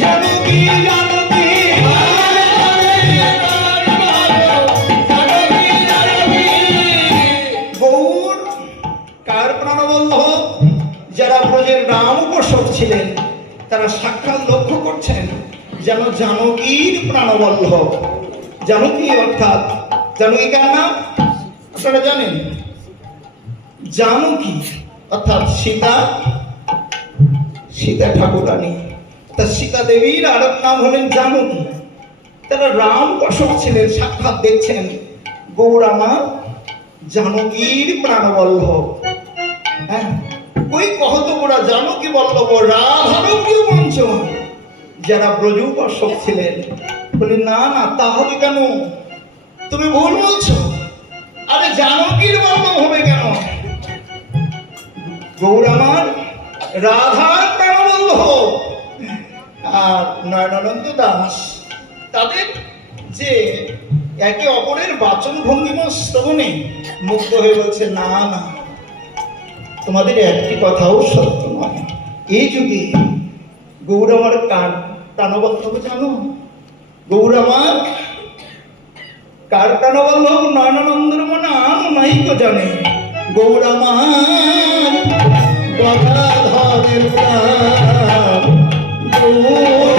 জানকী জানকী গৌর কার প্রাণবল্লভ? যারা ব্রজের রাম উপাসক ছিলেন তারা সাক্ষাৎ লক্ষ্য করছেন যেন জানকীর প্রাণবল্লভ। জানকী অর্থাৎ জানকী কার নাম আপনারা জানেন? জানকী অর্থাৎ সীতা, সীতা ঠাকুরানী। তা সীতা দেবীর আরেক নাম হলেন জানকী। তারা রাম উপাসক ছিলেন, সাক্ষাৎ দেখছেন গৌর আমার জানকীর প্রাণবল্লভ। হ্যাঁ, ওই কহত গোড়া জানকী বল্লভ রাধারও প্রিয় মঞ্চ। যারা ব্রজ উপাসক ছিলেন বলি না না তা হবে কেন, তুমি ভুল বলছো। আরে জানকীর বল্লভ হবে কেন? গৌর আমার রাধার প্রাণবল্লভ। আর নয়নানন্দ দাস তাদের যে একে অপরের বাচন ভঙ্গিমা শ্রবণে মুগ্ধ হয়ে বলছে না না, তোমাদের একটি কথাও সত্য নয়। এই যুগে গৌর আমার কার প্রাণবল্লভ জানো? গৌর আমার কার প্রাণবল্লভ? নয়নানন্দের মনে আনো নাই তো জানে। গৌর আমার গদাধরের প্রাণ, গৌর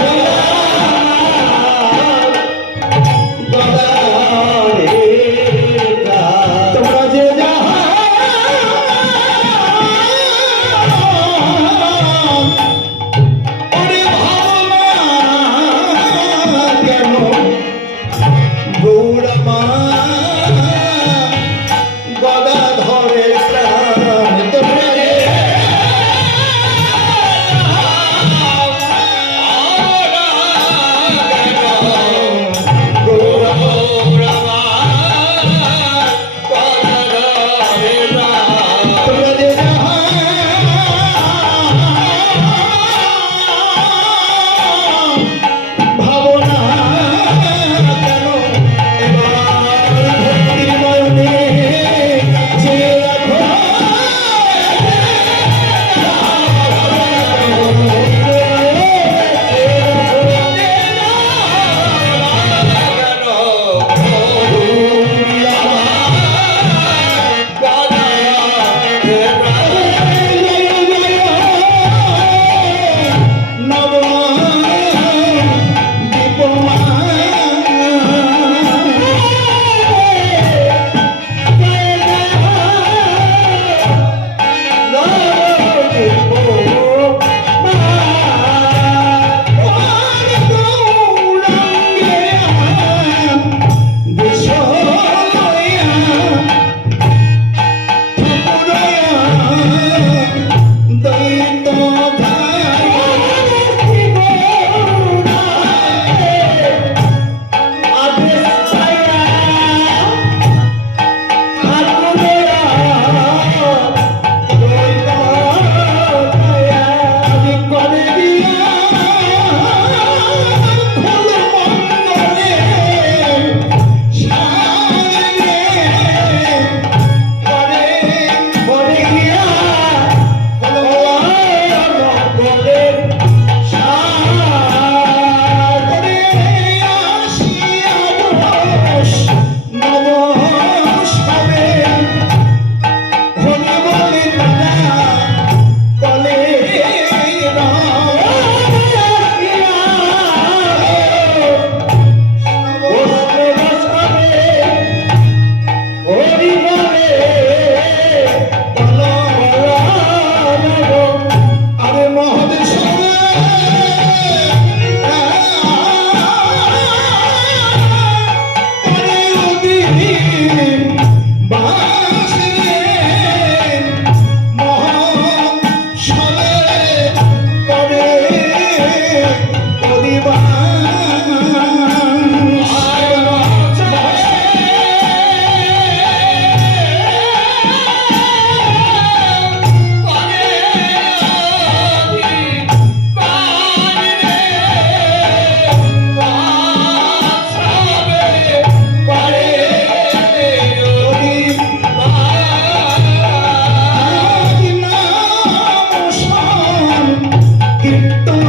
কীর্তন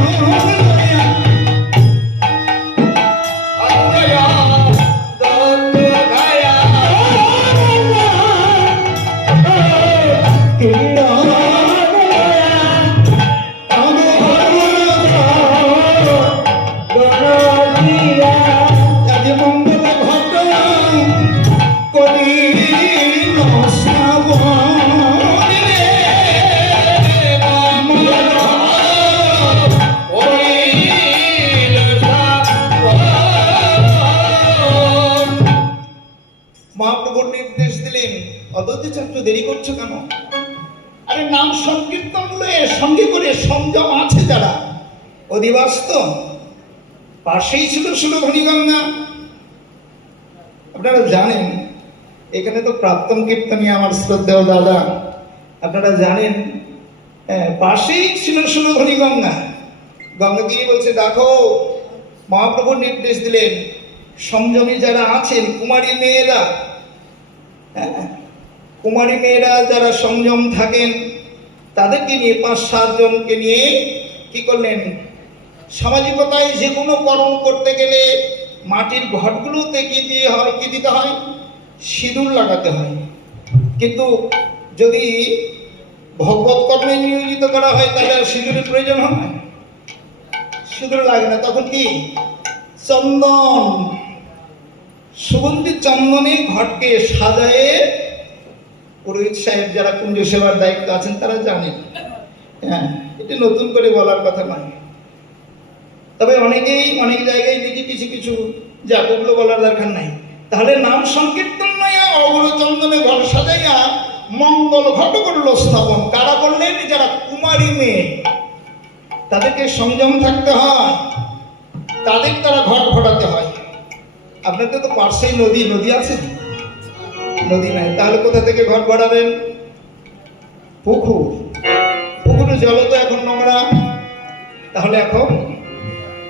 অদ্বৈত ছাত্র দেরি করছো কেন? আরে নাম সংকীর্তন সঙ্গে করে সংযম আছে যারা, অধিবাস তো পাশেই ছিল সুলভনী গঙ্গা। আপনারা জানেন এখানে তো প্রাক্তন কীর্তনী আমার শ্রদ্ধেয় দাদা, আপনারা জানেন পাশেই ছিল সুলভনী গঙ্গা। গঙ্গা গিয়ে বলছে দেখো, মহাপ্রভু নির্দেশ দিলেন সংযমী যারা আছেন কুমারী মেয়েরা, কুমারী মেয়েরা যারা সংযম থাকেন তাদেরকে নিয়ে 5-7 জনকে নিয়ে কি করলেন, সামাজিকতায় যে কোনো কর্ম করতে গেলে মাটির ঘটগুলোতে কি দিতে হয়, সিঁদুর লাগাতে হয়। কিন্তু যদি ভগবত কর্মে নিয়োজিত করা হয় তাহলে আর সিঁদুরের প্রয়োজন হয় না, সিঁদুর লাগে না। তখন কি চন্দন, সুগন্ধি চন্দনে ঘটকে সাজায়ে পুরোহিত সাহেব যারা কুঞ্জ সেবার দায়িত্ব আছেন তারা জানেন। হ্যাঁ, এটা নতুন করে বলার কথা নয়। তবে অনেকেই অনেক জায়গায় দেখি কিছু কিছু, যা ওগুলো বলার দরকার নাই। তাহলে নাম সংকীর্তন নয়, অগ্র চন্দনে ঘট সাজাইয়া মঙ্গল ঘট করল স্থাপন। কারা করলেন? যারা কুমারী মেয়ে, তাদেরকে সংযম থাকতে হয়, তাদের তারা ঘট ঘটাতে হয়। আপনাদের তো পার্শ্বেই নদী, নদী আছে? নদী নাই, তাহলে কোথা থেকে ঘট ঘটাবেন? পুকুর, পুকুরের জল তো এখন নোংরা, তাহলে এখন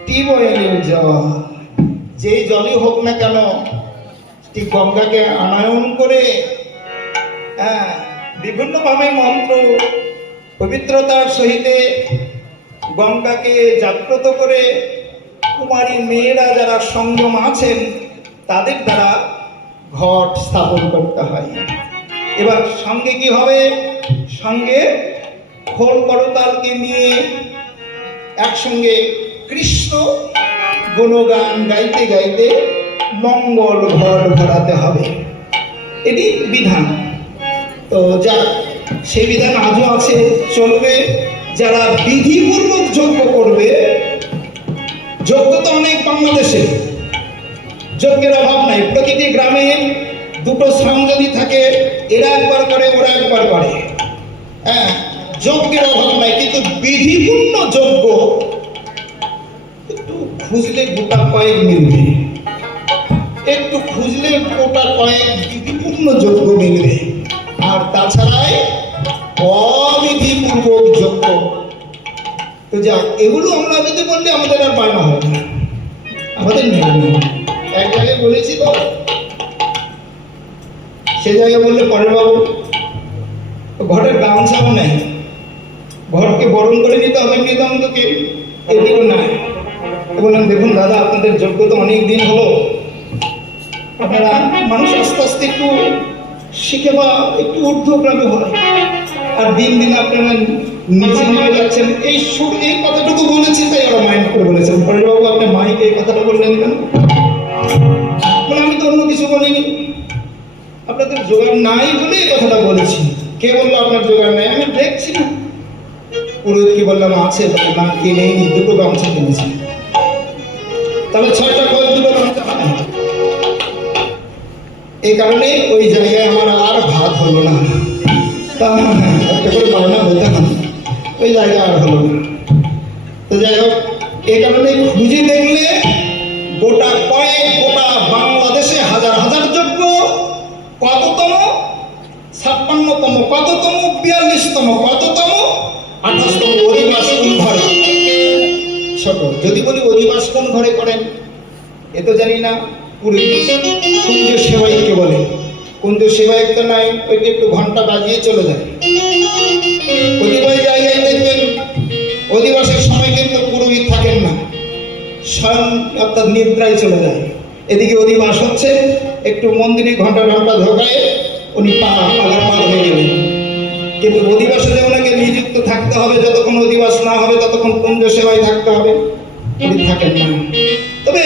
টিউবওয়েলের জল, যেই জলই হোক না কেন, ঠিক গঙ্গাকে আনয়ন করে বিভিন্নভাবে মন্ত্র পবিত্রতার সহিত গঙ্গাকে জাগ্রত করে কুমারী মেয়েরা যারা সংযম আছেন তাদের দ্বারা ঘট স্থাপন করতে হয়। এবার সঙ্গে কি হবে? সঙ্গে খোল করতালকে নিয়ে একসঙ্গে কৃষ্ণ গুণগান গাইতে গাইতে মঙ্গল ঘট ভরাতে হবে, এটি বিধান। তো যা সেই বিধান আজও আছে, চলবে। যারা বিধিপূর্বক যজ্ঞ করবে, যজ্ঞ তো অনেক বাংলাদেশে, যজ্ঞের অভাব নাই। প্রতিটি গ্রামে 2টো স্থান যদি থাকে, এরা একবার করে ওরা একবার করে, হ্যাঁ, যজ্ঞের অভাব নাই। কিন্তু বিধিপূর্ণ যজ্ঞ একটু খুঁজলে গোটা কয়েক মিলবে, একটু খুঁজলে গোটা কয়েক বিধিপূর্ণ যজ্ঞ মিলবে। আর তাছাড়াই অবিধিপূর্বক যজ্ঞ, তো যাক, এগুলো আমরা যদি বললে আমাদের আর বায়না হবে না, আমাদের নিয়ম। এক জায়গায় বলেছি তো, সে জায়গায় বললে পরের বাবু ঘটের গামছাও নেই, ঘরকে বরণ করে নিতে হবে মৃদঙ্গকে, এটিও নাই। বললাম দেখুন দাদা, আপনাদের যজ্ঞ তো অনেক দিন হলো, আপনারা মানুষ আস্তে আস্তে একটু শিখে বা একটু ঊর্ধ্বগ্রামী হয়, আর দিন দিন আপনারা নিচে নেমে যাচ্ছেন। এই কথাটুকু বলেছি, তাই ওরা মাইন্ড করে বলেছেন, পরের বাবু আপনি মাইকে এই কথাটা বললেন কেন? মানে আমি তো অন্য কিছু বলিনি, আপনাদের জোগাড় নাই বলে এই কথাটা বলেছি। কে বললো আপনার জোগাড় নাই? আমি দেখছি না। পুরোহিতকে বললাম আছে, তবে না কিনেই নি, 2টো গামছা কিনেছি। তাহলে 6টা খোঁজ, 2টো গামছা হয়। এই কারণে ওই জায়গায় আমার আর ভাত হলো না। তা একটা করে বায়না হইতে না, ওই জায়গায় আর হলো না। তো যাই হোক, এই কারণে খুঁজে দেখলে গোটা বাংলাদেশে হাজার হাজার যজ্ঞ, কততম 56তম, কততম 42তম, কততম 28তম অধিবাস কোন ঘরে? ছোট যদি বলি অধিবাস কোন ঘরে করেন এ তো জানি না। কুঞ্জ সেবায়িতকে বলে, কুঞ্জ সেবায়িত তো নাই, ওইটা একটু ঘন্টা বাজিয়ে চলে যায়। কতিপয় জায়গায় দেখবেন অধিবাসের সময় কিন্তু পুরোহিত থাকেন না, স্বয়ং অর্থাৎ নিদ্রায় চলে যায়। এদিকে অধিবাস হচ্ছে, একটু মন্দিরে ঘন্টা ঢোকায় উনি পার হয়ে গেলেন। কিন্তু অধিবাসে যে ওনাকে নিযুক্ত থাকতে হবে, যতক্ষণ অধিবাস না হবে ততক্ষণ কুঞ্জ সেবায় থাকতে হবে, উনি থাকেন না। তবে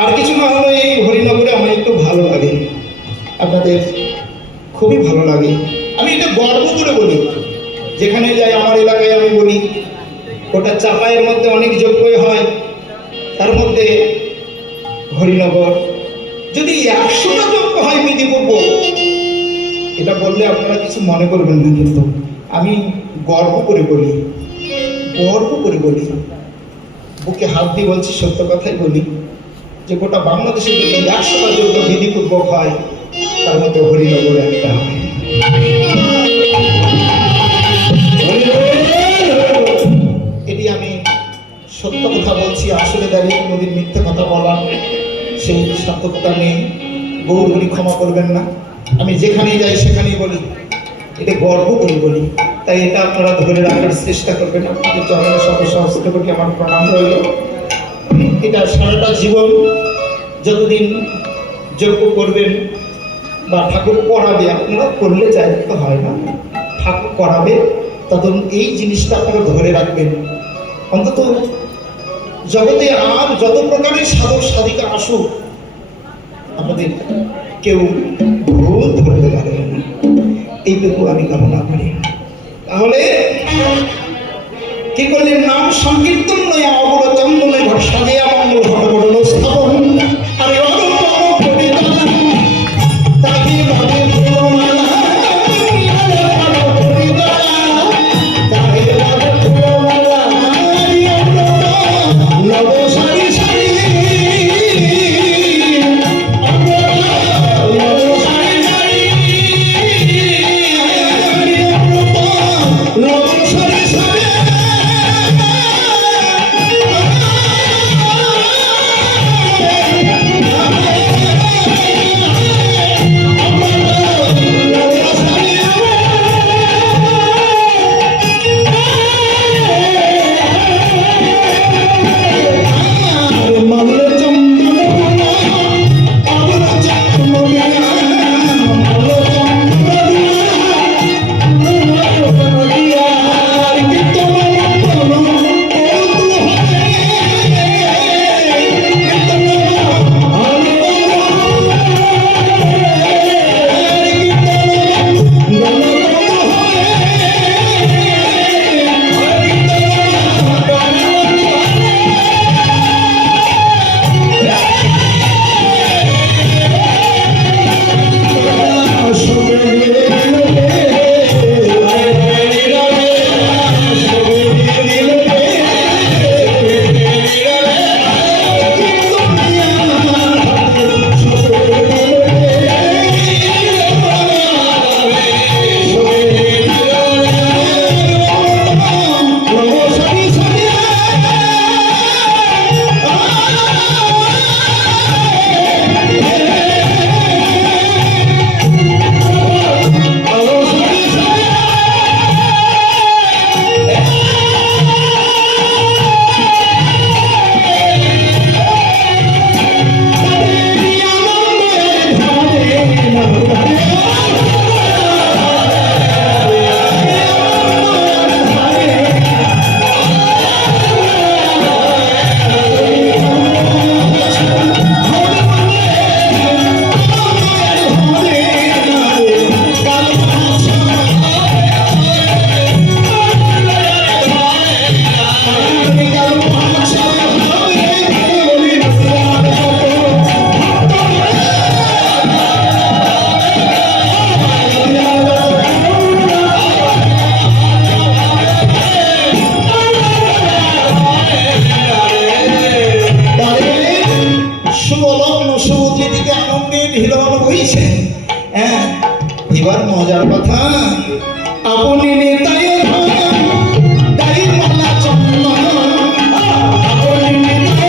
আর কিছু না হলো, এই হরিনগরে আমার একটু ভালো লাগে, আপনাদের খুবই ভালো লাগে। আমি এটা গর্ব করে বলি, যেখানে যাই আমার এলাকায় আমি বলি, ওটা চাপাইয়ের মধ্যে অনেক যজ্ঞই হয়, তার মধ্যে হরিনগর যদি 100টা যজ্ঞ হয় বিধিপূর্বক, এটা বললে আপনারা কিছু মনে করবেন না, কিন্তু আমি গর্ব করে বলি, বুকে হাত দিয়ে বলছি, সত্য কথাই বলি, যে গোটা বাংলাদেশে যদি 100টা যোগ্য বিধিপূর্বক হয়, তার মধ্যে হরিনগর একটা হয়। এটি আমি সত্য কথা বলছি, আসলে দাঁড়িয়ে কোনোদিন মিথ্যে কথা বলা সেই সার্থকতা নেই। গৌরহরি ক্ষমা করবেন না, আমি যেখানেই যাই সেখানেই বলি, এটা গর্ব করে বলি। তাই এটা আপনারা ধরে রাখার চেষ্টা করবেন। আপনাদের চরণে সহস্র কোটি আমার প্রণাম রইল। এটা সারাটা জীবন যতদিন যজ্ঞ করবেন বা ঠাকুর করাবে, আপনারা করলে চাইতে হয় না, ঠাকুর করাবে, তখন এই জিনিসটা আপনারা ধরে রাখবেন। অন্তত জগতে আর যত প্রকারের সাধক সাধিকা আসুক, আমাদের কেউ ভুল ধরতে পারবে না, এইটুকু আমি কামনা করি। তাহলে কি করলেন? নাম সংকীর্তন নয় অবর চন্দনে ভরসা দেয়া মঙ্গল ভগবন স্থাপন। আরে তাকে ভাবে ফুলমালা, এবার মজার কথা, আপনি নেতায় দাড়ি মালা চন্ন, আপনি নেতায়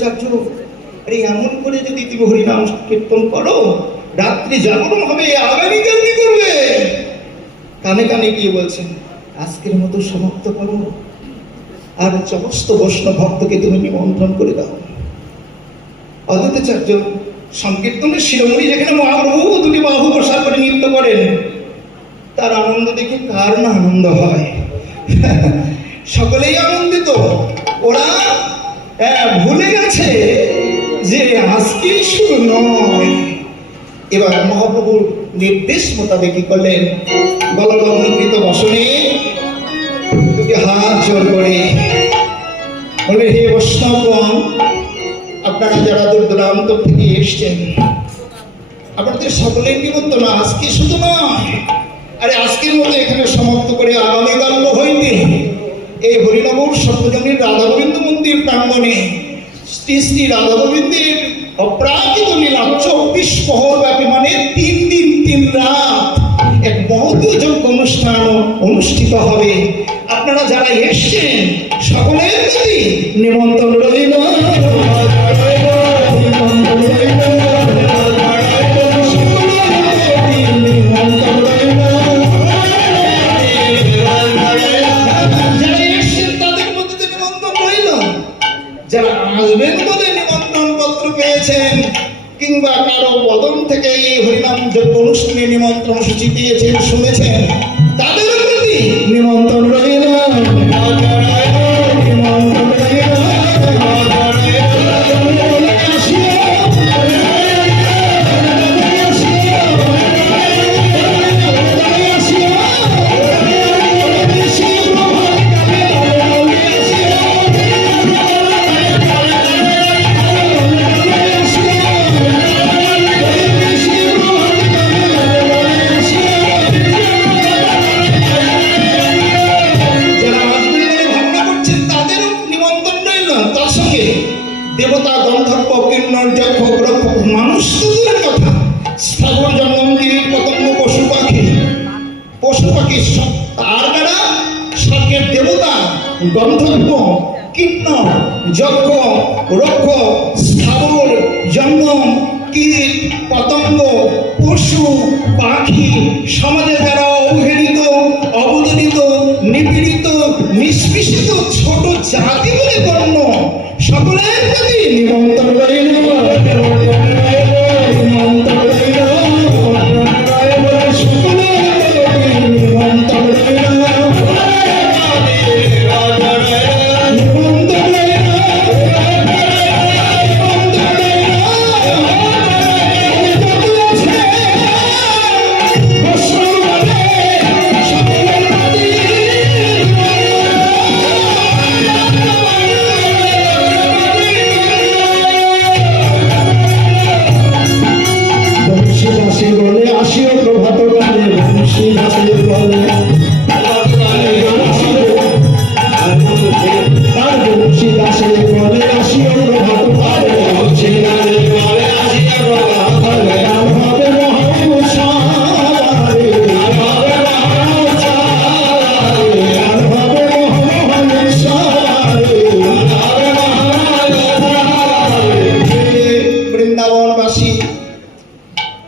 চাচ্ছ, আরে এমন করে যদি তুমি হরিনাম কীর্তন করো, রাত্রি জাগরণ হবে, আগামীকাল কি করবে? কানে কানে গিয়ে বলছেন, আজকের মতো সমাপ্ত করো, আর সমস্ত বৈষ্ণব ভক্তকে তুমি নিমন্ত্রণ করে দাও। অদ্বৈতাচার্য সংকীর্তনের শিরোমণি, যেখানে মহাপ্রভু দুটি বাহু প্রসার করে নৃত্য করেন, তার আনন্দ দেখে কার না আনন্দ হয়? সকলেই আনন্দিত। ওরা ভুলে গেছে যে আজকেই শুরু নয়। এবার মহাপ্রভুর নির্দেশ মোতাবেক কি করলেন? গলগমৃত বসনে দুটি হাত জোর করে বলে, হে বৈষ্ণবগণ, আপনারা যারা দূর দূরান্ত থেকে এসছেন, আপনাদের সকলের নিমন্ত্রণ আজকে শুধু নয়, আরে আজকের মতো এখানে সমাপ্ত করে আগামীকাল হইতে এই হরিনগর সর্বজনীন রাধা গোবিন্দ মন্দির প্রাঙ্গণে শ্রী শ্রী রাধা গোবিন্দের অপ্রাকৃত লীলা 24 প্রহর ব্যাপী, মানে 3 দিন 3 রাত এক মহতীয় যজ্ঞ অনুষ্ঠান অনুষ্ঠিত হবে। আপনারা যারা এসছেন সকলের প্রতি নিমন্ত্রণ রইল। যারা আসবেন বলে নিমন্ত্রণ পত্র পেয়েছেন, কিংবা কারো বদন থেকে এই হরিনাম যজ্ঞ অনুষ্ঠানে নিমন্ত্রণ সূচি পেয়েছেন, শুনেছেন, তাদের প্রতি নিমন্ত্রণ রইল। দেবতা, গন্ধর্ব, কিন্নর, যক্ষ, গ্রহ, মানুষ তো দূরের কথা, স্থাবর জঙ্গমগিরি, পতঙ্গ, পশু পাখি সব তার দ্বারা স্বর্গের দেবতা, গন্ধর্ব, কিন্নর, যক্ষ, রক্ষ, স্থাবর জঙ্গম, কীট, পতঙ্গ, পশু পাখি, সমাজে যারা অবহেলিত, অবদলিত, নিপীড়িত, নিষ্পেষিত ছোট জাতি বলে গণ্য, সকলের প্রতি নিমন্ত্রণ রইল।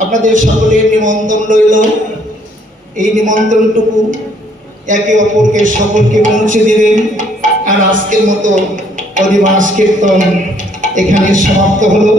আপনাদের সকলের নিমন্ত্রণ রইল। এই নিমন্ত্রণটুকু একে অপরকে সকলকে পৌঁছে দিবেন। আর আজকের মতো অধিবাস কীর্তন এখানে সমাপ্ত হলো।